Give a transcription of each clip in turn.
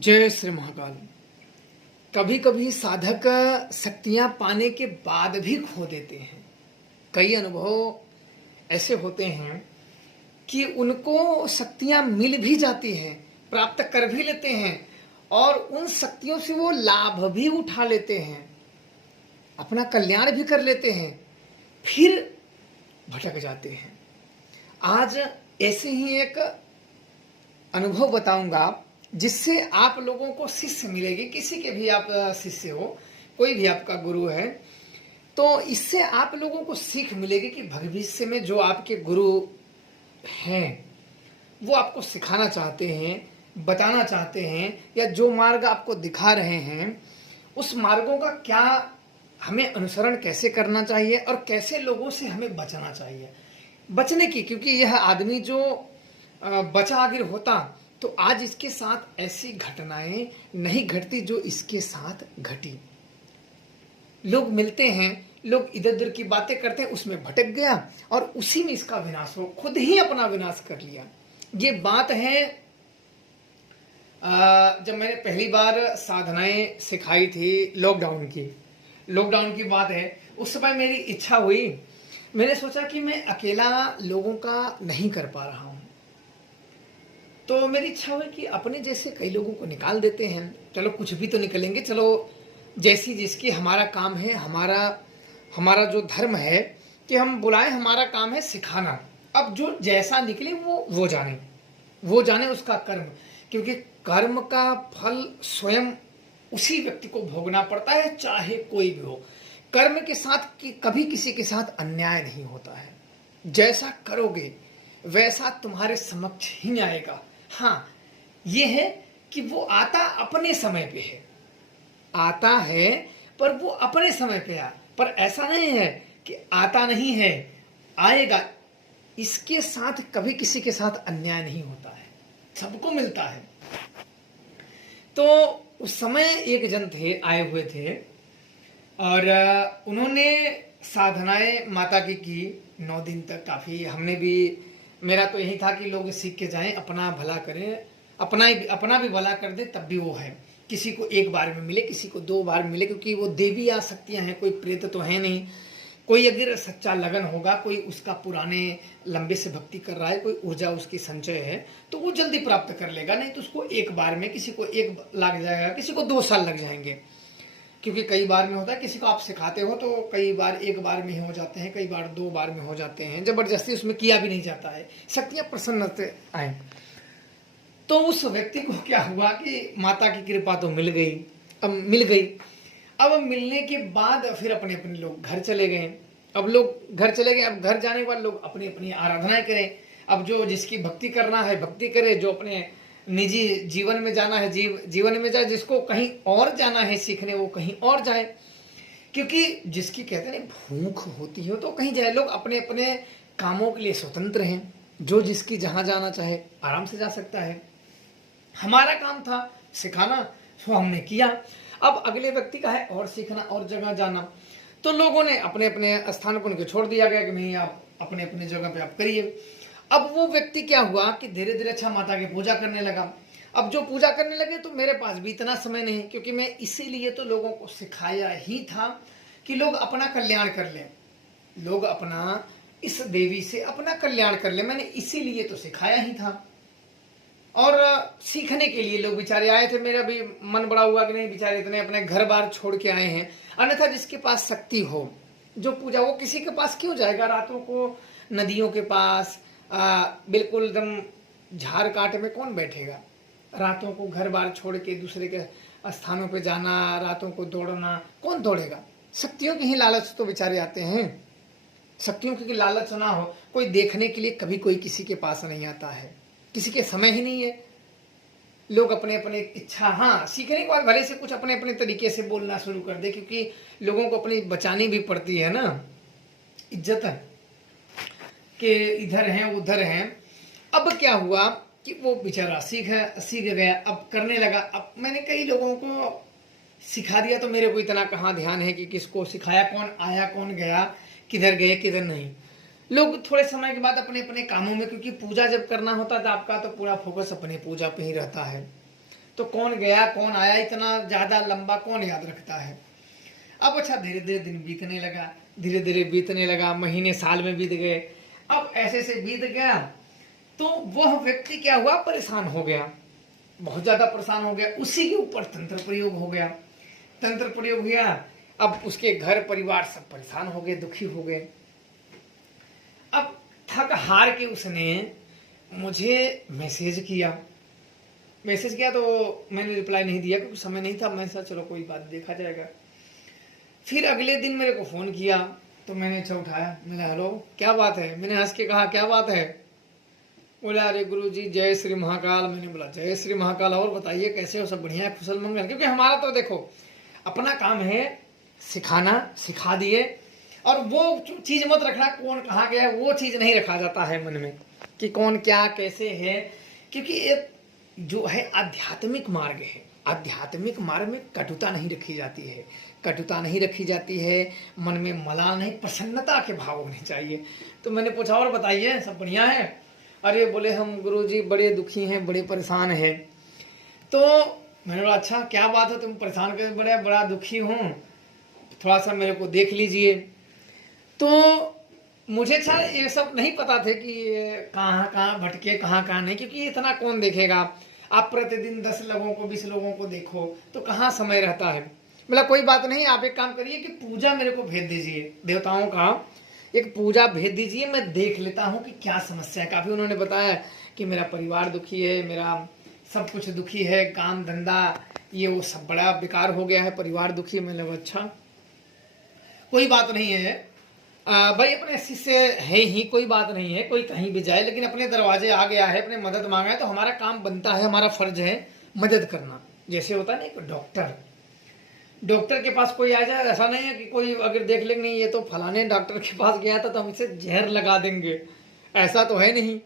जय श्री महाकाल। कभी कभी साधक शक्तियां पाने के बाद भी खो देते हैं। कई अनुभव ऐसे होते हैं कि उनको शक्तियां मिल भी जाती हैं, प्राप्त कर भी लेते हैं और उन शक्तियों से वो लाभ भी उठा लेते हैं, अपना कल्याण भी कर लेते हैं, फिर भटक जाते हैं। आज ऐसे ही एक अनुभव बताऊंगा जिससे आप लोगों को शिष्य मिलेगी। किसी के भी आप शिष्य हो, कोई भी आपका गुरु है, तो इससे आप लोगों को सीख मिलेगी कि भविष्य में जो आपके गुरु हैं वो आपको सिखाना चाहते हैं, बताना चाहते हैं, या जो मार्ग आपको दिखा रहे हैं उस मार्गों का क्या हमें अनुसरण कैसे करना चाहिए और कैसे लोगों से हमें बचना चाहिए। बचने की, क्योंकि यह आदमी जो बचा अगर होता तो आज इसके साथ ऐसी घटनाएं नहीं घटती जो इसके साथ घटी। लोग मिलते हैं, लोग इधर उधर की बातें करते हैं, उसमें भटक गया और उसी में इसका विनाश हो, खुद ही अपना विनाश कर लिया। ये बात है जब मैंने पहली बार साधनाएं सिखाई थी, लॉकडाउन की बात है। उस समय मेरी इच्छा हुई, मैंने सोचा कि मैं अकेला लोगों का नहीं कर पा रहा हूं, तो मेरी इच्छा हुई कि अपने जैसे कई लोगों को निकाल देते हैं। चलो कुछ भी तो निकलेंगे, चलो जैसी जिसकी हमारा काम है, हमारा जो धर्म है कि हम बुलाएं, हमारा काम है सिखाना। अब जो जैसा निकले वो जाने उसका कर्म, क्योंकि कर्म का फल स्वयं उसी व्यक्ति को भोगना पड़ता है, चाहे कोई भी हो। कर्म के साथ कभी किसी के साथ अन्याय नहीं होता है। जैसा करोगे वैसा तुम्हारे समक्ष ही आएगा। हाँ, ये है कि वो आता अपने समय पे है, आता है पर वो अपने समय पे आ, पर ऐसा नहीं है कि आता नहीं है, आएगा। इसके साथ कभी किसी के साथ अन्याय नहीं होता है, सबको मिलता है। तो उस समय एक जन थे, आए हुए थे और उन्होंने साधनाएं माता की 9 दिन तक। काफी हमने भी, मेरा तो यही था कि लोग सीख के जाएं, अपना भला करें, अपना भी भला कर दे, तब भी वो है। किसी को एक बार में मिले, किसी को 2 बार मिले, क्योंकि वो देवी या शक्तियां हैं, कोई प्रेत तो है नहीं। कोई अगर सच्चा लगन होगा, कोई उसका पुराने लंबे से भक्ति कर रहा है, कोई ऊर्जा उसकी संचय है, तो वो जल्दी प्राप्त कर लेगा। नहीं तो उसको एक बार में, किसी को 1 लग जाएगा, किसी को 2 साल लग जाएंगे। क्योंकि कई बार में होता है, किसी को आप सिखाते हो तो कई बार 1 बार में ही हो जाते हैं, कई बार 2 बार में हो जाते हैं, जबरदस्ती उसमें किया भी नहीं जाता है, शक्तियां प्रसन्न से आए। तो उस व्यक्ति को क्या हुआ कि माता की कृपा तो मिल गई। अब मिलने के बाद फिर अपने अपने लोग घर चले गए। अब घर जाने के बाद लोग अपनी अपनी आराधनाएं करें। अब जो जिसकी भक्ति करना है भक्ति करे, जो अपने निजी जीवन में जाना है जीवन में जाए, जिसको कहीं और जाना है सीखने वो कहीं और जाए। क्योंकि जिसकी कहते हैं भूख होती है तो कहीं जाए। लोग अपने अपने कामों के लिए स्वतंत्र हैं, जो जिसकी जहां जाना चाहे आराम से जा सकता है। हमारा काम था सिखाना, तो हमने किया। अब अगले व्यक्ति का है और सीखना और जगह जाना, तो लोगों ने अपने अपने स्थान को उनको छोड़ दिया गया कि नहीं, आप अपने अपने जगह पे आप करिए। अब वो व्यक्ति क्या हुआ कि धीरे धीरे अच्छा माता की पूजा करने लगा। अब जो पूजा करने लगे तो मेरे पास भी इतना समय नहीं, क्योंकि मैं इसीलिए तो लोगों को सिखाया ही था कि लोग अपना कल्याण कर लें, लोग अपना इस देवी से अपना कल्याण कर ले। मैंने इसीलिए तो सिखाया ही था। और सीखने के लिए लोग बेचारे आए थे। मेरा भी मन बड़ा हुआ कि नहीं, बेचारे इतने अपने घर बार छोड़ के आए हैं। अन्यथा जिसके पास शक्ति हो, जो पूजा, वो किसी के पास क्यों जाएगा रातों को नदियों के पास? बिल्कुल एकदम झाड़ काट में कौन बैठेगा? रातों को घर बार छोड़ के दूसरे के स्थानों पे जाना, रातों को दौड़ना, कौन दौड़ेगा? शक्तियों के ही लालच तो बेचारे आते हैं। शक्तियों की लालच ना हो, कोई देखने के लिए कभी कोई किसी के पास नहीं आता है, किसी के समय ही नहीं है। लोग अपने अपने इच्छा, हाँ, सीखने के बाद भले से कुछ अपने अपने तरीके से बोलना शुरू कर दे, क्योंकि लोगों को अपनी बचानी भी पड़ती है ना, इज्जत है कि इधर हैं उधर हैं। अब क्या हुआ कि वो बेचारा सीख गया, अब करने लगा। अब मैंने कई लोगों को सिखा दिया, तो मेरे को इतना कहाँ ध्यान है कि किसको सिखाया, कौन आया कौन गया, किधर गए किधर नहीं। लोग थोड़े समय के बाद अपने अपने कामों में, क्योंकि पूजा जब करना होता है तो आपका तो पूरा फोकस अपने पूजा पे ही रहता है, तो कौन गया कौन आया इतना ज्यादा लंबा कौन याद रखता है। अब अच्छा धीरे धीरे दिन बीतने लगा, धीरे धीरे बीतने लगा, महीने साल में बीत गए। अब ऐसे से बीत गया तो वह व्यक्ति क्या हुआ, परेशान हो गया, बहुत ज्यादा परेशान हो गया। उसी के ऊपर तंत्र प्रयोग हो गया, तंत्र प्रयोग हुआ। अब उसके घर परिवार सब परेशान हो गए, दुखी हो गए। अब थक हार के उसने मुझे मैसेज किया तो मैंने रिप्लाई नहीं दिया क्योंकि समय नहीं था। मैं सोचा चलो कोई बात देखा जाएगा। फिर अगले दिन मेरे को फोन किया तो मैंने अच्छा उठाया, मैंने हेलो क्या बात है, मैंने हंस के कहा क्या बात है। बोला अरे गुरुजी जय श्री महाकाल। मैंने बोला जय श्री महाकाल, और बताइए कैसे हो, सब बढ़िया है, कुशल मंगल। क्योंकि हमारा तो देखो अपना काम है सिखाना, सिखा दिए, और वो चीज मत रखना कौन कहाँ गया, वो चीज नहीं रखा जाता है मन में कि कौन क्या कैसे है। क्योंकि ये जो है आध्यात्मिक मार्ग है, आध्यात्मिक मार्ग में कटुता नहीं रखी जाती है, कटुता नहीं रखी जाती है, मन में मलाल नहीं, प्रसन्नता के भाव होने चाहिए। तो मैंने पूछा और बताइए सब बढ़िया है। अरे बोले हम गुरुजी बड़े दुखी हैं, बड़े परेशान हैं। तो मैंने बोला अच्छा क्या बात है, तुम परेशान कर बड़ा दुखी हूँ, थोड़ा सा मेरे को देख लीजिए। तो मुझे अच्छा ये सब नहीं पता थे कि कहाँ कहाँ भटके कहाँ कहाँ नहीं, क्योंकि इतना कौन देखेगा। आप प्रतिदिन 10 लोगों को 20 लोगों को देखो तो कहाँ समय रहता है। मतलब कोई बात नहीं, आप एक काम करिए कि पूजा मेरे को भेज दीजिए, देवताओं का एक पूजा भेज दीजिए, मैं देख लेता हूँ कि क्या समस्या है। काफ़ी उन्होंने बताया कि मेरा परिवार दुखी है, मेरा सब कुछ दुखी है, काम धंधा ये वो सब बड़ा बेकार हो गया है, परिवार दुखी है। मैंने अच्छा कोई बात नहीं है भाई, अपने शिष्य है ही, कोई बात नहीं है, कोई कहीं भी जाए लेकिन अपने दरवाजे आ गया है, अपने मदद मांगा है तो हमारा काम बनता है, हमारा फर्ज है मदद करना। जैसे होता है ना एक डॉक्टर के पास कोई आ जाए, ऐसा नहीं है कि कोई अगर देख लेंगे नहीं ये तो फलाने डॉक्टर के पास गया था तो हम इसे जहर लगा देंगे, ऐसा तो है नहीं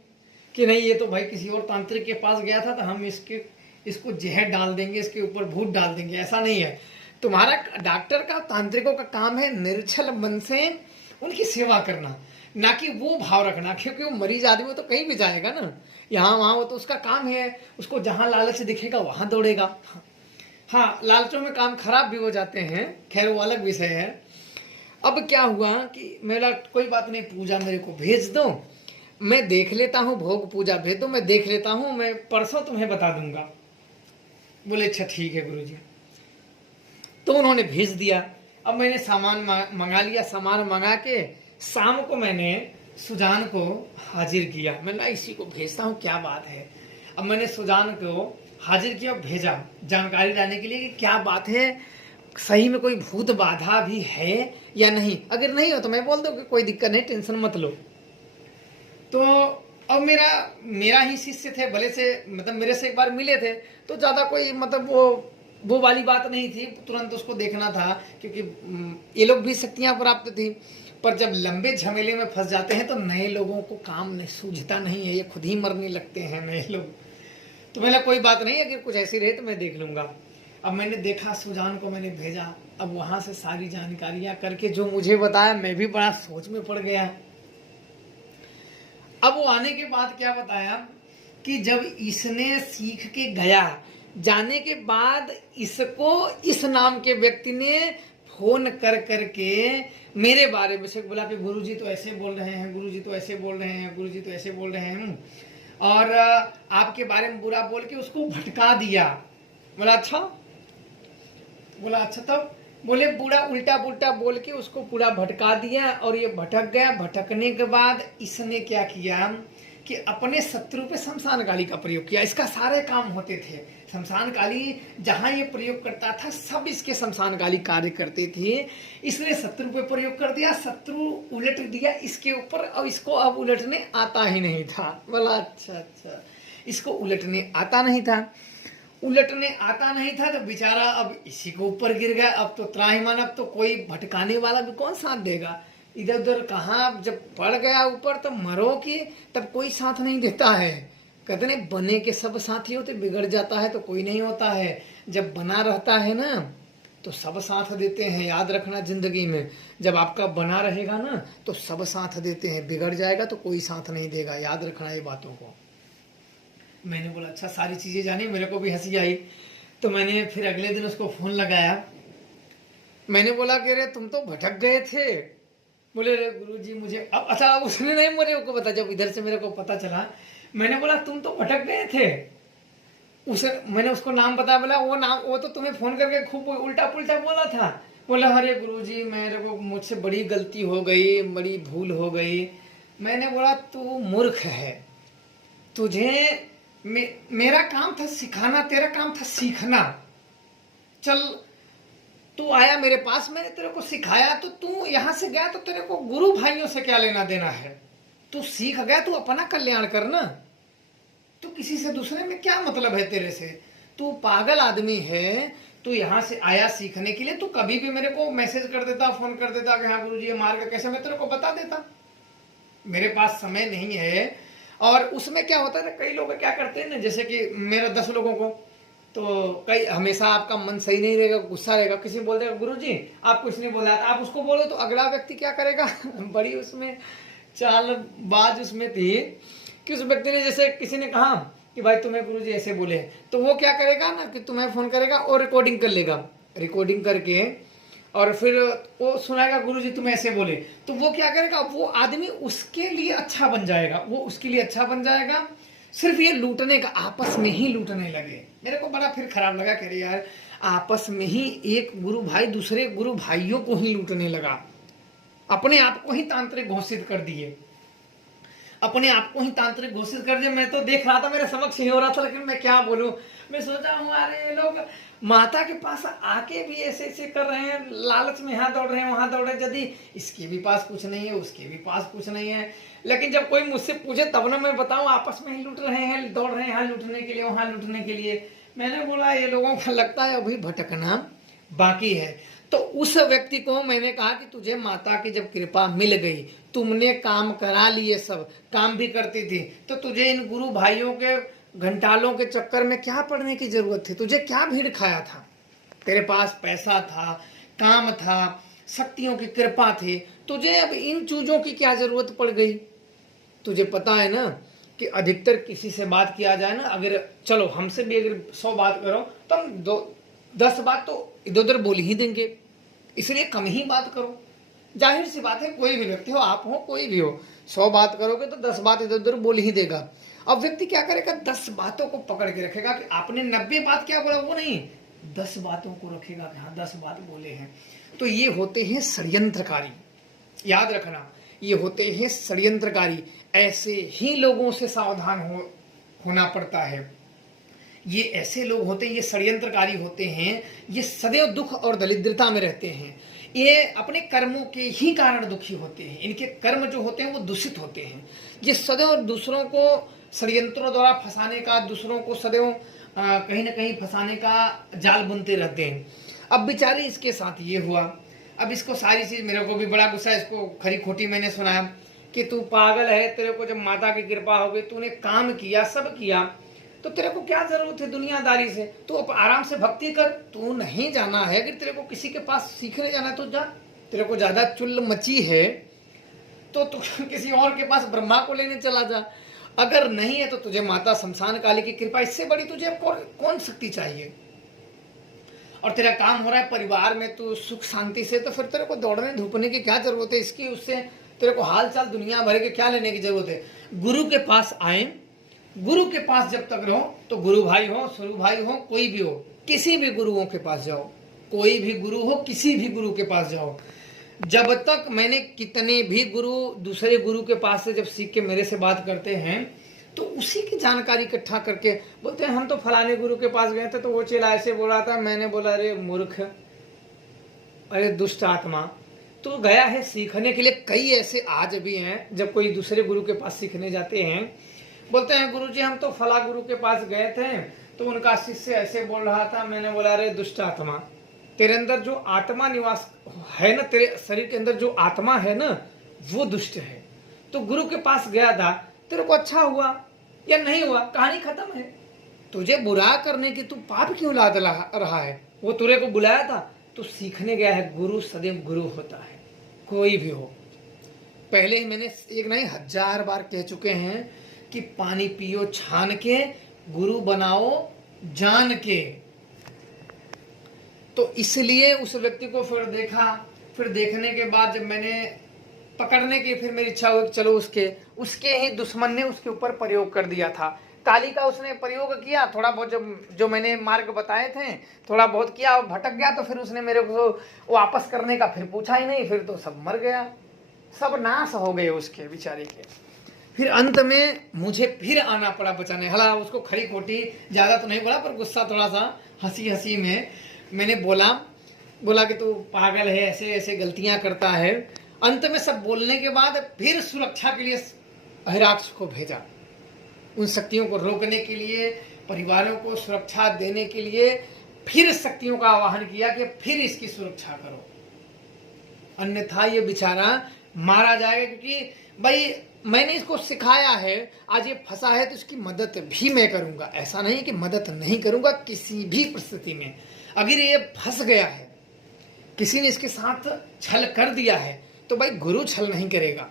कि नहीं ये तो भाई किसी और तांत्रिक के पास गया था तो हम इसको जहर डाल देंगे, इसके ऊपर भूत डाल देंगे, ऐसा नहीं है। तुम्हारा डॉक्टर का, तांत्रिकों का काम है निश्चल मन से उनकी सेवा करना, ना कि वो भाव रखना। क्योंकि वो मरीज आदमी तो कहीं भी जाएगा ना, यहाँ वहाँ, वो तो उसका काम है, उसको जहाँ लालच दिखेगा वहाँ दौड़ेगा। हाँ, लालचों में काम खराब भी हो जाते हैं, खैर वो अलग विषय है। अब क्या हुआ कि मेरा कोई बात नहीं, पूजा मेरे को भेज दो, मैं देख लेता हूँ, भोग पूजा भेज दो, मैं देख लेता हूँ, मैं परसों तुम्हें बता दूंगा। बोले अच्छा ठीक है गुरुजी। तो उन्होंने भेज दिया। अब मैंने सामान मंगा लिया, सामान मंगा के शाम को मैंने सुजान को हाजिर किया। मैंने इसी को भेजता हूँ क्या बात है। अब मैंने सुजान को हाजिर किया, भेजा जानकारी लाने के लिए कि क्या बात है, सही में कोई भूत बाधा भी है या नहीं। अगर नहीं हो तो मैं बोल दूँ कि कोई दिक्कत नहीं, टेंशन मत लो। तो अब मेरा ही शिष्य थे, भले से मतलब मेरे से एक बार मिले थे तो ज़्यादा कोई मतलब वो वाली बात नहीं थी, तुरंत उसको देखना था क्योंकि ये लोग भी शक्तियाँ प्राप्त थी। पर जब लंबे झमेले में फंस जाते हैं तो नए लोगों को काम नहीं सूझता नहीं है, ये खुद ही मरने लगते हैं नए लोग। तो मैंने कोई बात नहीं, अगर कुछ ऐसी रहे तो मैं देख लूँगा। अब मैंने देखा, सुजान को मैंने भेजा, अब वहाँ से सारी जानकारियाँ करके जो मुझे बताया मैं भी बड़ा सोच में पड़ गया। अब वो आने के बाद क्या बताया कि जब इसने सीख के गया, जाने के बाद इसको इस नाम के व्यक्ति ने फोन कर करके मेरे बारे में से बोला कि गुरुजी तो ऐसे बोल रहे हैं, गुरुजी तो ऐसे बोल रहे हैं, गुरुजी तो ऐसे बोल रहे हैं, और आपके बारे में बुरा बोल के उसको भटका दिया। बोला अच्छा, बोला अच्छा। तब बोले पूरा उल्टा पुल्टा बोल के उसको पूरा भटका दिया और ये भटक गया। भटकने के बाद इसने क्या किया कि अपने शत्रु पे शमशान काली का प्रयोग किया। इसका सारे काम होते थे, शमशान काली जहाँ ये प्रयोग करता था सब इसके शमशान काली कार्य करते थे। इसने शत्रु पे प्रयोग कर दिया, शत्रु उलट दिया इसके ऊपर, और इसको अब उलटने आता ही नहीं था। बोला अच्छा, इसको उलटने आता नहीं था। उलटने आता नहीं था तो बेचारा अब इसी को ऊपर गिर गया। अब तो त्राहिमाम, अब तो कोई भटकाने वाला भी कौन साथ देगा। इधर उधर कहाँ, जब पड़ गया ऊपर तब मरो कि तब कोई साथ नहीं देता है। कहते नहीं बने के सब साथी होते, बिगड़ जाता है तो कोई नहीं होता है। जब बना रहता है ना तो सब साथ देते हैं। याद रखना, जिंदगी में जब आपका बना रहेगा ना तो सब साथ देते हैं, बिगड़ जाएगा तो कोई साथ नहीं देगा। याद रखना ये बातों को। मैंने बोला अच्छा सारी चीज़ें जानी, मेरे को भी हंसी आई। तो मैंने फिर अगले दिन उसको फ़ोन लगाया। मैंने बोला कि अरे तुम तो भटक गए थे। बोले रे गुरुजी मुझे अब अच्छा, अब उसने नहीं मेरे को पता, जब इधर से मेरे को पता चला, मैंने बोला तुम तो भटक गए थे। उसे मैंने उसको नाम बताया, बोला वो नाम, वो तो तुम्हें फोन करके खूब उल्टा पुल्टा बोला था। बोला अरे गुरुजी मेरे को, मुझसे बड़ी गलती हो गई, बड़ी भूल हो गई। मैंने बोला तू मूर्ख है, तुझे मेरा काम था सिखाना, तेरा काम था सीखना। चल तू आया मेरे पास, मैंने तेरे को सिखाया, तो तू यहां से गया तो तेरे को गुरु भाइयों से क्या लेना देना है। तू सीख गया, तू अपना कल्याण करना, तू किसी से दूसरे में क्या मतलब है तेरे से। तू पागल आदमी है, तू यहाँ से आया सीखने के लिए, तू कभी भी मेरे को मैसेज कर देता, फोन कर देता कि हाँ गुरुजी ये मार्ग कैसे, मैं तेरे को बता देता। मेरे पास समय नहीं है। और उसमें क्या होता है ना, कई लोग क्या करते हैं ना, जैसे कि मेरा 10 लोगों को, तो कई हमेशा आपका मन सही नहीं रहेगा, गुस्सा रहेगा, किसी बोल देगा गुरुजी आप कुछ नहीं बोला, आप उसको बोलो तो अगला व्यक्ति क्या करेगा बड़ी उसमें चालबाज उसमें थी कि उस व्यक्ति ने, जैसे किसी ने कहा कि भाई तुम्हें गुरुजी ऐसे बोले, तो वो क्या करेगा ना कि तुम्हें फोन करेगा और रिकॉर्डिंग कर लेगा, रिकॉर्डिंग करके और फिर वो सुनाएगा गुरुजी तुम ऐसे बोले। तो वो क्या करेगा, वो आदमी उसके लिए अच्छा बन जाएगा, वो उसके लिए अच्छा बन जाएगा। सिर्फ ये लूटने का, आपस में ही लूटने लगे। मेरे को बड़ा फिर खराब लगा, कह रहे यार आपस में ही एक गुरु भाई दूसरे गुरु भाइयों को ही लूटने लगा, अपने आप को ही तांत्रिक घोषित कर दिए, अपने आप को ही तांत्रिक घोषित कर दिया। मैं तो देख रहा था, मेरे समक्ष ही हो रहा था, लेकिन मैं क्या बोलूं। मैं सोचा हूँ अरे ये लोग माता के पास आके भी ऐसे ऐसे कर रहे हैं, लालच में यहाँ दौड़ रहे हैं वहां दौड़ रहे हैं, यदि इसके भी पास कुछ नहीं है उसके भी पास कुछ नहीं है, लेकिन जब कोई मुझसे पूछे तब ना मैं बताऊं आपस में ही लूट रहे हैं, दौड़ रहे हैं यहाँ लूटने के लिए वहां लूटने के लिए। मैंने बोला ये लोगों को लगता है अभी भटकना बाकी है। तो उस व्यक्ति को मैंने कहा कि तुझे माता की जब कृपा मिल गई, तुमने काम करा लिए, सब काम भी करती थी, तो तुझे इन गुरु भाइयों के घंटालों के चक्कर में क्या पड़ने की जरूरत थी। तुझे क्या भीड़ खाया था, तेरे पास पैसा था, काम था, शक्तियों की कृपा थी, तुझे अब इन चीजों की क्या जरूरत पड़ गई। तुझे पता है ना कि अधिकतर किसी से बात किया जाए ना, अगर चलो हमसे भी अगर 100 बात करो तो हम 10 बात तो इधर उधर बोल ही देंगे, इसलिए कम ही बात करो। जाहिर सी बात है, कोई भी व्यक्ति हो, आप हो कोई भी हो, 100 बात करोगे तो 10 बात इधर उधर बोल ही देगा। अब व्यक्ति क्या करेगा, 10 बातों को पकड़ के रखेगा कि आपने 90 बात क्या बोला, वो नहीं, 10 बातों को रखेगा कि हाँ 10 बात बोले हैं। तो ये होते हैं षड्यंत्रकारी, याद रखना, ये होते हैं षड्यंत्रकारी। ऐसे ही लोगों से सावधान होना पड़ता है। ये ऐसे लोग होते हैं, ये षड्यंत्रकारी होते हैं, ये सदैव दुख और दरिद्रता में रहते हैं, ये अपने कर्मों के ही कारण दुखी होते हैं, इनके कर्म जो होते हैं वो दूषित होते हैं। ये सदैव दूसरों को षड्यंत्रों द्वारा फंसाने का, दूसरों को सदैव कहीं ना कहीं फंसाने का जाल बुनते रहते हैं। अब बेचारे इसके साथ ये हुआ। अब इसको सारी चीज, मेरे को भी बड़ा गुस्सा, इसको खरी खोटी मैंने सुनाया कि तू पागल है, तेरे को जब माता की कृपा हो गई, तूने काम किया, सब किया, तो तेरे को क्या जरूरत है दुनियादारी से, तू आराम से भक्ति कर। तू नहीं जाना है, अगर तेरे को किसी के पास सीखने जाना है तो जा, तेरे को ज्यादा चुल मची है तो तू किसी और के पास ब्रह्मा को लेने चला जा, अगर नहीं है तो तुझे माता शमशान काली की कृपा, इससे बड़ी तुझे कौन शक्ति चाहिए। और तेरा काम हो रहा है परिवार में, तू सुख शांति से, तो फिर तेरे को दौड़ने धूपने की क्या जरूरत है, इसकी उससे तेरे को हाल चाल दुनिया भर के क्या लेने की जरूरत है। गुरु के पास आए, गुरु के पास जब तक रहो, तो गुरु भाई हो, स्वरूप भाई हो, कोई भी हो, किसी भी गुरुओं के पास जाओ, कोई भी गुरु हो, किसी भी गुरु के पास जाओ। जब तक मैंने कितने भी गुरु दूसरे गुरु के पास से जब सीख के मेरे से बात करते हैं, तो उसी की जानकारी इकट्ठा करके बोलते हैं हम तो फलाने गुरु के पास गए थे, तो वो चेला ऐसे बोल रहा था। मैंने बोला अरे मूर्ख, अरे दुष्ट आत्मा, तो गया है सीखने के लिए। कई ऐसे आज भी हैं, जब कोई दूसरे गुरु के पास सीखने जाते हैं, बोलते हैं गुरुजी हम तो फला गुरु के पास गए थे, तो उनका शिष्य ऐसे बोल रहा था। मैंने बोला अरे दुष्ट आत्मा, तेरे अंदर जो आत्मा निवास है ना, तेरे शरीर के अंदर जो आत्मा है ना, वो दुष्ट है। तो गुरु के पास गया था, तेरे को अच्छा हुआ या नहीं हुआ, कहानी खत्म है। तुझे बुरा करने की तू पाप क्यों लाद रहा है, वो तुझे को बुलाया था, तू सीखने गया है। गुरु सदैव गुरु होता है, कोई भी हो। पहले ही मैंने एक नहीं 1000 बार कह चुके हैं कि पानी पियो छान के, गुरु बनाओ जान के। तो इसलिए उस व्यक्ति को फिर देखा, फिर देखने के बाद जब मैंने पकड़ने की फिर मेरी इच्छा हुई, चलो उसके ही दुश्मन ने उसके ऊपर प्रयोग कर दिया था। काली का उसने प्रयोग किया, थोड़ा बहुत जो मैंने मार्ग बताए थे थोड़ा बहुत किया, भटक गया, तो फिर उसने मेरे को वापस करने का फिर पूछा ही नहीं, फिर तो सब मर गया, सब नाश हो गए उसके बेचारे के। फिर अंत में मुझे फिर आना पड़ा बचाने। हाला उसको खरी खोटी ज्यादा तो नहीं बोला, पर गुस्सा थोड़ा सा हंसी हंसी में मैंने बोला कि तू पागल है, ऐसे ऐसे गलतियां करता है। अंत में सब बोलने के बाद फिर सुरक्षा के लिए अहिराक्ष को भेजा, उन शक्तियों को रोकने के लिए, परिवारों को सुरक्षा देने के लिए फिर शक्तियों का आवाहन किया कि फिर इसकी सुरक्षा करो, अन्यथा ये बेचारा मारा जाएगा। क्योंकि भाई मैंने इसको सिखाया है, आज ये फंसा है तो इसकी मदद भी मैं करूंगा। ऐसा नहीं कि मदद नहीं करूंगा किसी भी परिस्थिति में। अगर ये फंस गया है, किसी ने इसके साथ छल कर दिया है, तो भाई गुरु छल नहीं करेगा,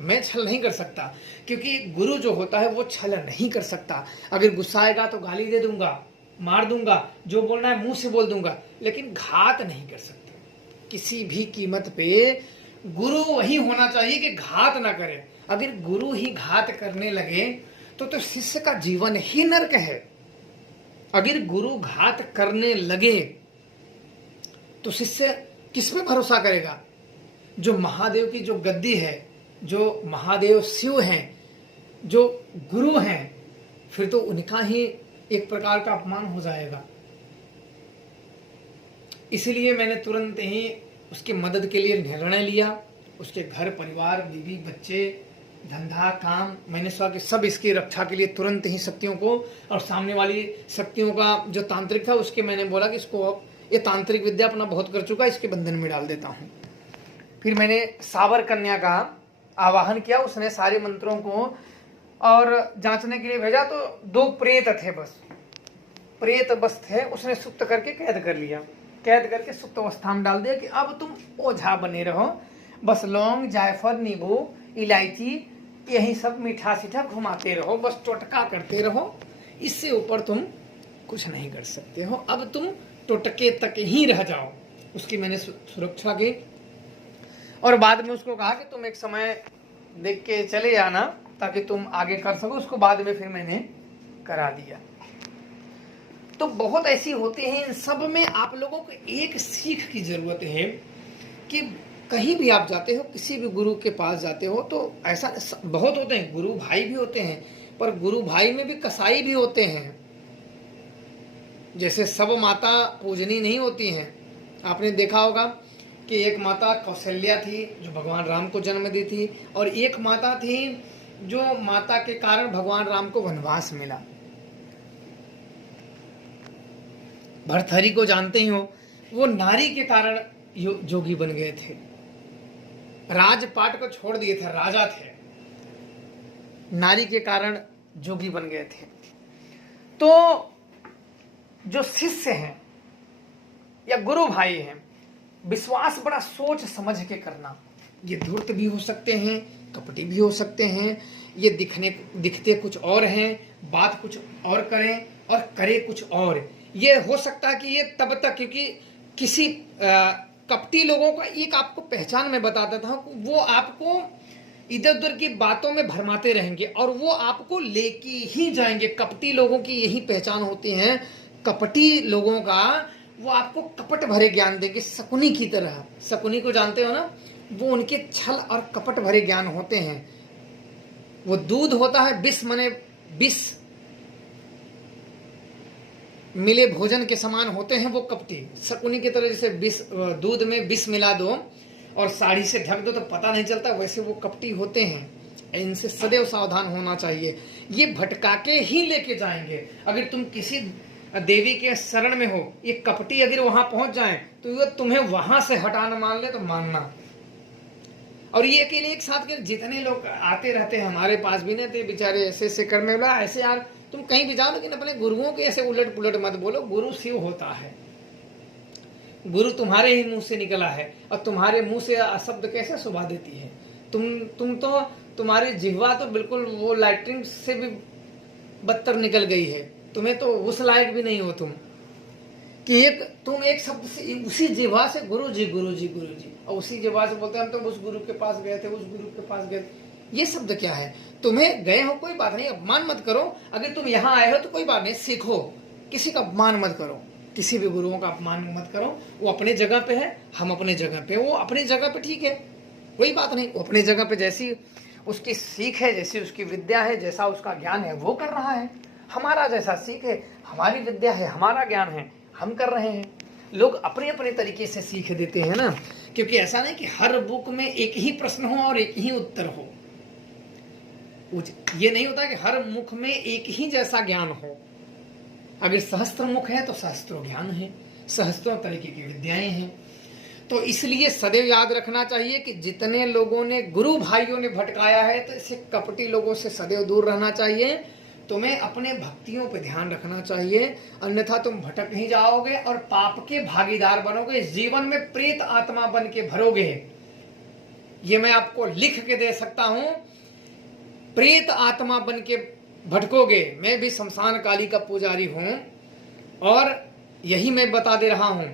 मैं छल नहीं कर सकता, क्योंकि गुरु जो होता है वो छल नहीं कर सकता। अगर गुस्सा आएगा तो गाली दे दूंगा, मार दूंगा, जो बोलना है मुंह से बोल दूंगा, लेकिन घात नहीं कर सकते। किसी भी कीमत पे गुरु वही होना चाहिए कि घात ना करे। अगर गुरु ही घात करने लगे तो शिष्य का जीवन ही नरक है। अगर गुरु घात करने लगे तो शिष्य किस पे भरोसा करेगा? जो महादेव की जो गद्दी है, जो महादेव शिव हैं, जो गुरु हैं, फिर तो उनका ही एक प्रकार का अपमान हो जाएगा। इसलिए मैंने तुरंत ही उसकी मदद के लिए निर्णय लिया। उसके घर परिवार, बीवी, बच्चे, धंधा, काम, मैंने सोचा कि सब इसकी रक्षा के लिए तुरंत ही शक्तियों को, और सामने वाली शक्तियों का जो तांत्रिक था उसके मैंने बोला कि इसको अब ये तांत्रिक विद्या अपना बहुत कर चुका है, इसके बंधन में डाल देता हूँ। फिर मैंने सावर कन्या का आवाहन किया, उसने सारे मंत्रों को और जांचने के लिए भेजा। तो 2 प्रेत थे, बस प्रेत बस थे, उसने सुप्त करके कैद कर लिया। कैद करके सुप्त अवस्था में डाल दिया कि अब तुम ओझा बने रहो, बस लौंग, जायफल, नींबू, इलायची, यही सब मीठा सीठा घुमाते रहो, बस टोटका करते रहो, इससे ऊपर तुम कुछ नहीं कर सकते हो, अब तुम टोटके तक ही रह जाओ। उसकी मैंने सुरक्षा की, और बाद में उसको कहा कि तुम एक समय देख के चले आना ताकि तुम आगे कर सको। उसको बाद में फिर मैंने करा दिया। तो बहुत ऐसी होती है, इन सब में आप लोगों को एक सीख की जरूरत है कि कहीं भी आप जाते हो, किसी भी गुरु के पास जाते हो, तो ऐसा बहुत होते हैं, गुरु भाई भी होते हैं, पर गुरु भाई में भी कसाई भी होते हैं। जैसे सब माता पूजनी नहीं होती हैं। आपने देखा होगा कि एक माता कौशल्या थी जो भगवान राम को जन्म दी थी, और एक माता थी जो माता के कारण भगवान राम को वनवास मिला। भरथरी को जानते ही हो, वो नारी के कारण जोगी बन गए थे, राजपाट को छोड़ दिए थे, राजा थे, नारी के कारण जोगी बन गए थे। तो जो शिष्य हैं या गुरु भाई हैं, विश्वास बड़ा सोच समझ के करना। ये धूर्त भी हो सकते हैं, कपटी भी हो सकते हैं, ये दिखते कुछ और हैं, बात कुछ और करें और करे कुछ और। ये हो सकता है कि ये तब तक, क्योंकि किसी कपटी लोगों का एक आपको पहचान में बताता था, वो आपको इधर उधर की बातों में भरमाते रहेंगे और वो आपको लेके ही जाएंगे। कपटी लोगों की यही पहचान होती है। कपटी लोगों का वो आपको कपट भरे ज्ञान देंगे, शकुनी की तरह। शकुनी को जानते हो ना, वो उनके छल और कपट भरे ज्ञान होते हैं। वो दूध होता है, विष मने विष मिले भोजन के समान होते हैं वो कपटी। शकुनी की तरह जैसे विष, दूध में विष मिला दो और साड़ी से ढक दो तो पता नहीं चलता, वैसे वो कपटी होते हैं। इनसे सदैव सावधान होना चाहिए। ये भटका के ही लेके जाएंगे। अगर तुम किसी देवी के शरण में हो, ये कपटी अगर वहां पहुंच जाए तो ये तुम्हें वहां से हटाना मान ले तो मानना। और ये अकेले एक साथ के जितने लोग आते रहते हैं, हमारे पास भी नहीं थे बेचारे, ऐसे ऐसे करने वाला, ऐसे यार तुम कहीं भी जाओ लेकिन अपने गुरुओं के ऐसे उलट पुलट मत बोलो। गुरु शिव होता है, गुरु तुम्हारे ही मुंह से निकला है, और तुम्हारे मुंह से शब्द कैसे शोभा देती है। तुम तो तुम्हारी जिह्वा तो बिल्कुल वो लाइटिंग से भी बदतर निकल गई है। तुम्हें तो उस लायक भी नहीं हो तुम कि तुम एक शब्द से उसी जिह्वा से गुरु जी गुरु जी गुरु जी, और उसी जिह्वा से बोलते हैं हम तो उस गुरु के पास गए थे, उस गुरु के पास गए थे। ये शब्द क्या है? तुम्हें गए हो कोई बात नहीं, अपमान मत करो। अगर तुम यहाँ आए हो तो कोई बात नहीं, सीखो। किसी का अपमान मत करो, किसी भी गुरुओं का अपमान मत करो। वो अपने जगह पे है, हम अपने जगह पे, वो अपनी जगह पे ठीक है, कोई बात नहीं। वो अपनी जगह पे जैसी उसकी सीख है, जैसी उसकी विद्या है, जैसा उसका ज्ञान है वो कर रहा है। हमारा जैसा सीख है, हमारी विद्या है, हमारा ज्ञान है, हम कर रहे हैं। लोग अपने अपने तरीके से सीख देते हैं ना, क्योंकि ऐसा नहीं कि हर बुक में एक ही प्रश्न हो और एक ही उत्तर हो। ये नहीं होता कि हर मुख में एक ही जैसा ज्ञान हो। अगर सहस्त्र मुख है तो सहस्त्रों ज्ञान है, सहस्त्रों तरीके की विद्याएं हैं। तो इसलिए सदैव याद रखना चाहिए कि जितने लोगों ने, गुरु भाइयों ने भटकाया है, तो इससे कपटी लोगों से सदैव दूर रहना चाहिए। तुम्हें अपने भक्तियों पे ध्यान रखना चाहिए, अन्यथा तुम भटक ही जाओगे और पाप के भागीदार बनोगे, जीवन में प्रेत आत्मा बन के भरोगे। ये मैं आपको लिख के दे सकता हूं, प्रेत आत्मा बन के भटकोगे। मैं भी शमशान काली का पुजारी हूं और यही मैं बता दे रहा हूं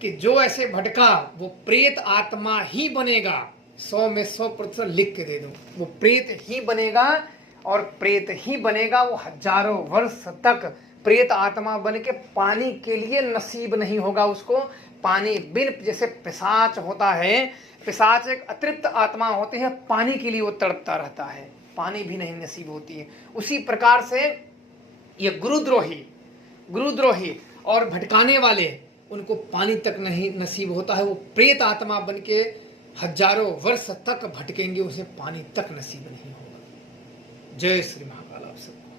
कि जो ऐसे भटका वो प्रेत आत्मा ही बनेगा। 100 में 100% लिख के दे दो, वो प्रेत ही बनेगा और प्रेत ही बनेगा। वो हजारों वर्ष तक प्रेत आत्मा बन के पानी के लिए नसीब नहीं होगा उसको। पानी बिन, जैसे पिशाच होता है, पिशाच एक अतृप्त आत्मा होती है, पानी के लिए वो तड़पता रहता है, पानी भी नहीं नसीब होती है। उसी प्रकार से ये गुरुद्रोही और भटकाने वाले, उनको पानी तक नहीं नसीब होता है। वो प्रेत आत्मा बन के हजारों वर्ष तक भटकेंगे, उसे पानी तक नसीब नहीं होगा। जय श्री महाकाल। आप सबको